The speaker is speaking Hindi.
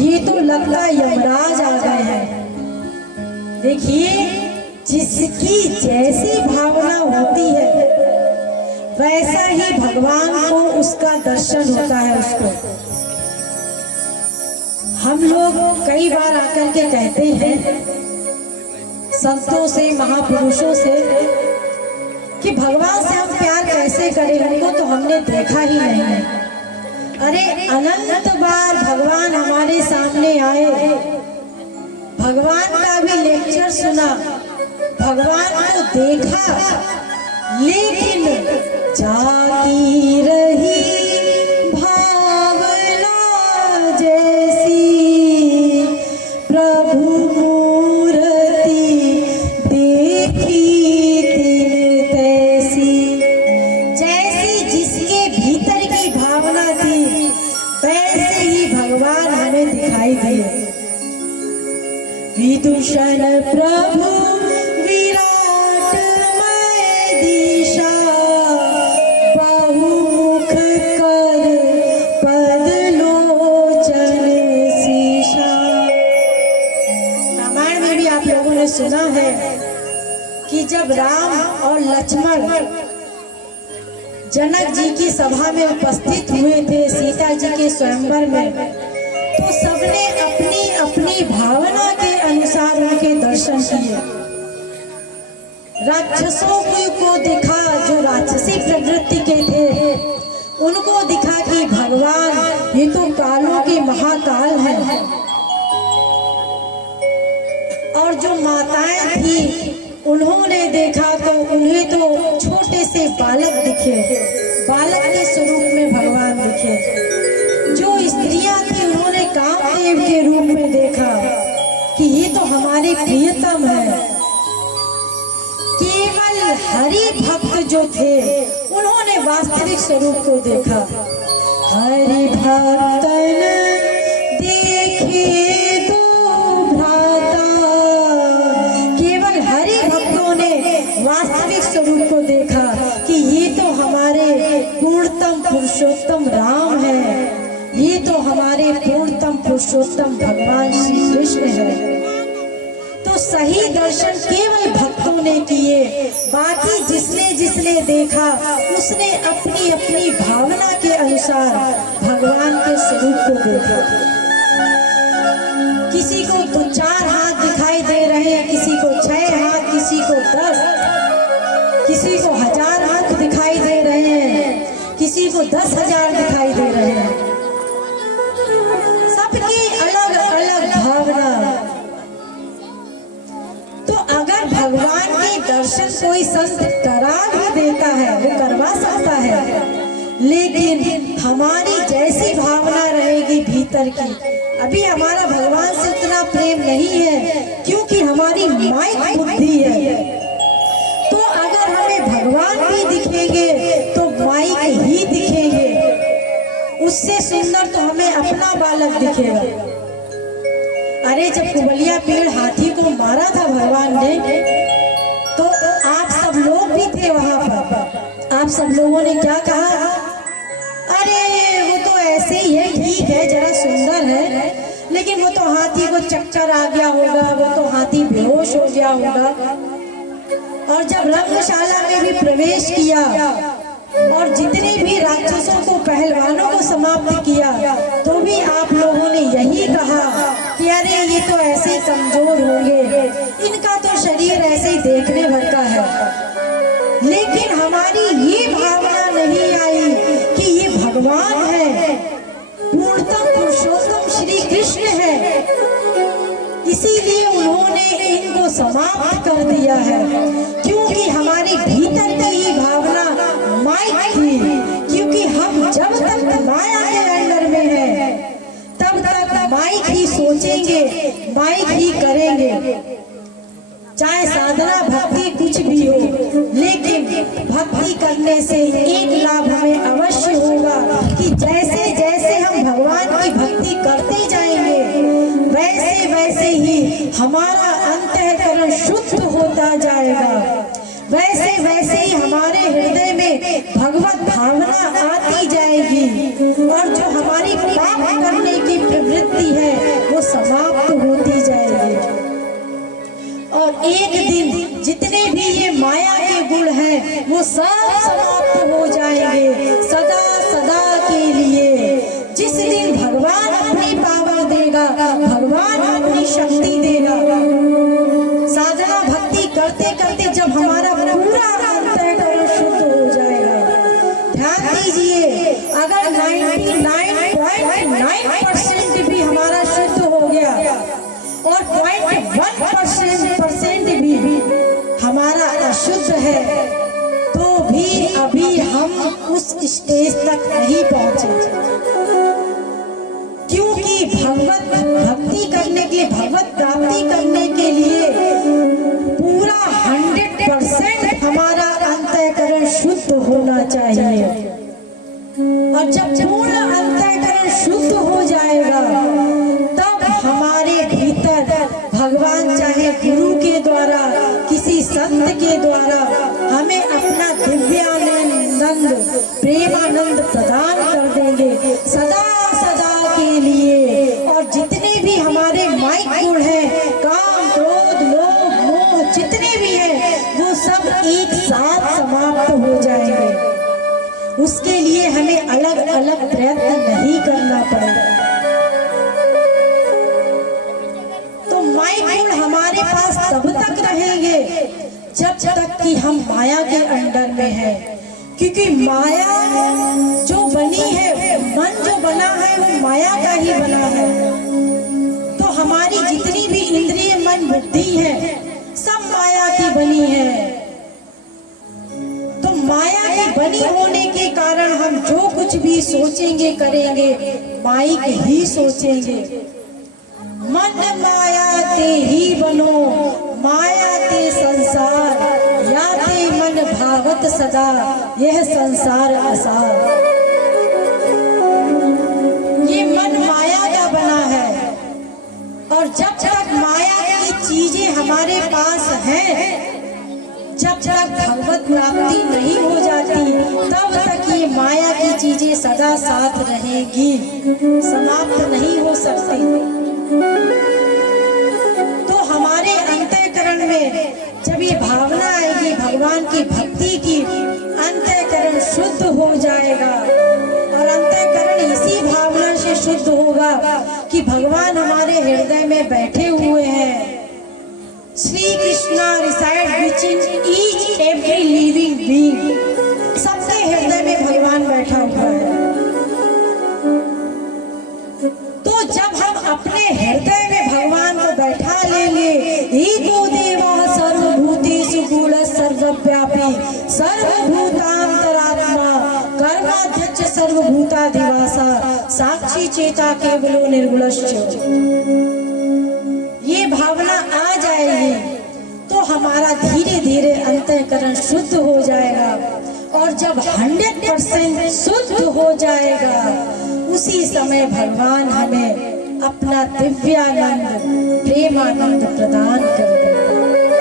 ये तो लगता यमराज आ गए हैं। देखिए, जिसकी जैसी भावना होती है वैसा ही भगवान को उसका दर्शन होता है उसको। हम लोग कई बार आकर के कहते हैं संतों से, महापुरुषों से कि भगवान से हम प्यार कैसे करें, उनको तो हमने देखा ही नहीं है। अरे अनंत बार भगवान हमारे सामने आए, भगवान का भी लेक्चर सुना, भगवान को देखा, लेकिन जाती रही भावना जैसी, प्रभु मूर्ति देखी तिन तैसी। जैसी जिसके भीतर की भावना थी वैसे ही भगवान हमें दिखाई दिए। विदूषण प्रभु विराट मय दिशा, बहुमुख कर पद लोचन शीशा। रामायण में भी आप लोगों ने सुना है कि जब राम और लक्ष्मण जनक जी की सभा में उपस्थित हुए थे सीता जी के स्वयंवर में, तो सबने अपनी अपनी भावना के अनुसार उनके दर्शन किए। राक्षसों को दिखा जो राक्षसी प्रवृत्ति के थे, उनको दिखा कि भगवान ये तो कालों के महाकाल हैं। और जो माताएं थी उन्होंने देखा तो उन्हें तो छोटे से बालक दिखे, बालक के स्वरूप में भगवान दिखे। जो स्त्रियां थी उन्होंने कामदेव के रूप में देखा कि ये तो हमारे प्रियतम है। केवल हरि भक्त जो थे उन्होंने वास्तविक स्वरूप को देखा। हरि भक्तन देखे दो भ्राता, केवल हरि भक्तों ने वास्तविक स्वरूप को देखा कि ये तो हमारे पूर्णतम पुरुषोत्तम राम है, ये तो हमारे पूर्णतम पुरुषोत्तम भगवान श्री कृष्ण है। तो सही दर्शन केवल भक्तों ने किए, बाकी जिसने जिसने देखा उसने अपनी अपनी भावना के अनुसार भगवान के स्वरूप को देखा। किसी को तो 4 हाथ दिखाई दे रहे हैं, किसी को 6 हाथ, किसी को 10, किसी को 1000 हाथ दिखाई दे रहे हैं, किसी को 10,000 दिखाई दे रहे हैं। सबकी अलग अलग भावना। तो अगर भगवान के दर्शन कोई संत करा भी देता है, वो करवा सकता है, लेकिन हमारी जैसी भावना रहेगी भीतर की, अभी हमारा भगवान से उतना प्रेम नहीं है क्योंकि हमारी माइक बुद्धि है। तो अगर हमें भगवान भी दिखेंगे तो माइक ही दिखेंगे, उससे सुंदर तो हमें अपना बालक दिखेगा। अरे जब कुबलिया पेड़ हाथी को मारा था भगवान ने, तो आप सब लोग भी थे वहां पर। आप सब लोगों ने क्या कहा? अरे वो तो ऐसे ही है, ठीक है, जरा सुंदर है, लेकिन वो तो हाथी को चक्कर आ गया होगा, वो तो हाथी बेहोश हो गया होगा। और जब रंगशाला में भी प्रवेश किया और जितने भी राक्षसों को, पहलवानों को समाप्त किया, तो भी आप लोगों ने यही कहा कि अरे ये तो ऐसे ही कमजोर होंगे, इनका तो शरीर ऐसे ही देखने भर का है। लेकिन हमारी ये भावना नहीं आई कि ये भगवान है, पूर्णतम पुरुषोत्तम श्री कृष्ण है, इसीलिए उन्होंने इनको समाप्त कर दिया है। क्योंकि हमारी भीतर की ही भावना माइक थी, क्योंकि हम जब तक माया के अंडर में हैं तब तक माइक ही सोचेंगे, माइक ही करेंगे, चाहे साधना भक्ति कुछ भी हो। लेकिन भक्ति करने से एक लाभ हमें अवश्य होगा कि जैसे जैसे हम भगवान की भक्ति करते जाएंगे वैसे वैसे ही हमारा अंतःकरण शुद्ध होता जाएगा, वैसे वैसे ही हमारे हृदय में भगवत भावना आती जाएगी, और जो हमारी पाप करने की प्रवृत्ति है वो समाप्त होती जाएगी। और एक दिन जितने भी ये माया के गुण हैं वो सब समाप्त हो जाएंगे सदा सदा के लिए। जिस दिन भगवान अपनी पावर देगा, भगवान अपनी शक्ति देगा, साधना भक्ति करते करते जब हमारा पूरा अंतःकरण शुद्ध हो जाएगा, ध्यान दीजिए, अगर 99.9% भी हमारा शुद्ध हो गया और 0.1% भी हमारा अशुद्ध है, तो भी अभी हम उस स्टेज तक नहीं पहुंचे। क्योंकि भगवत भक्ति करने के लिए, भगवत प्राप्ति करने के लिए पूरा 100% हमारा अंतःकरण शुद्ध होना चाहिए। और जब पूर्ण अंतःकरण शुद्ध हो जाएगा तब हमारे भीतर भगवान चाहे गुरु के द्वारा, किसी संत के द्वारा हमें अपना दिव्यानंद प्रेमानंद प्रदान कर देंगे सदा सदा के लिए। और जितने भी हमारे माइक गुण हैं, काम क्रोध लोभ मोह जितने भी हैं, वो सब एक साथ समाप्त हो जाएंगे। उसके लिए हमें अलग अलग प्रयत्न नहीं करना पड़ेगा। तो माइक गुण हमारे पास तब तक रहेंगे जब तक कि हम माया के अंडर में हैं। क्योंकि माया जो बनी है, मन जो बना है वो माया का ही बना है। तो हमारी जितनी भी इंद्रिय मन बुद्धि है सब माया की बनी है। तो माया की बनी होने के कारण हम जो कुछ भी सोचेंगे करेंगे माइक ही सोचेंगे। मन माया ते ही बनो, माया ते संसार, या ते मन भावत सदा, यह संसार असार। ये मन माया का बना है और जब तक माया की चीजें हमारे पास हैं, जब तक भगवत प्राप्ति नहीं हो जाती तब तक ये माया की चीजें सदा साथ रहेगी, समाप्त नहीं हो सकती। तो हमारे अंतःकरण में जब ये भावना आएगी भगवान की भक्ति की, अंतःकरण शुद्ध हो जाएगा। और अंतःकरण इसी भावना से शुद्ध होगा कि भगवान हमारे हृदय में बैठे हुए हैं। Shri Krishna reside which in each every living being, सबके हृदय में भगवान बैठा हुआ है। तो जब हम अपने हृदय में भगवान को बैठा लेंगे, एको देवः सर्वभूतेषु गूढ़ः सर्वव्यापी सर्वभूतांतरात्मा कर्माध्यक्ष सर्वभूताधिवासा साक्षी चेता केवलो निर्गुणश्च। ये भावना आ जाएगी तो हमारा धीरे धीरे अंतःकरण शुद्ध हो जाएगा। और जब 100% शुद्ध हो जाएगा उसी समय भगवान हमें अपना दिव्यानंद प्रेमानंद प्रदान कर देगा।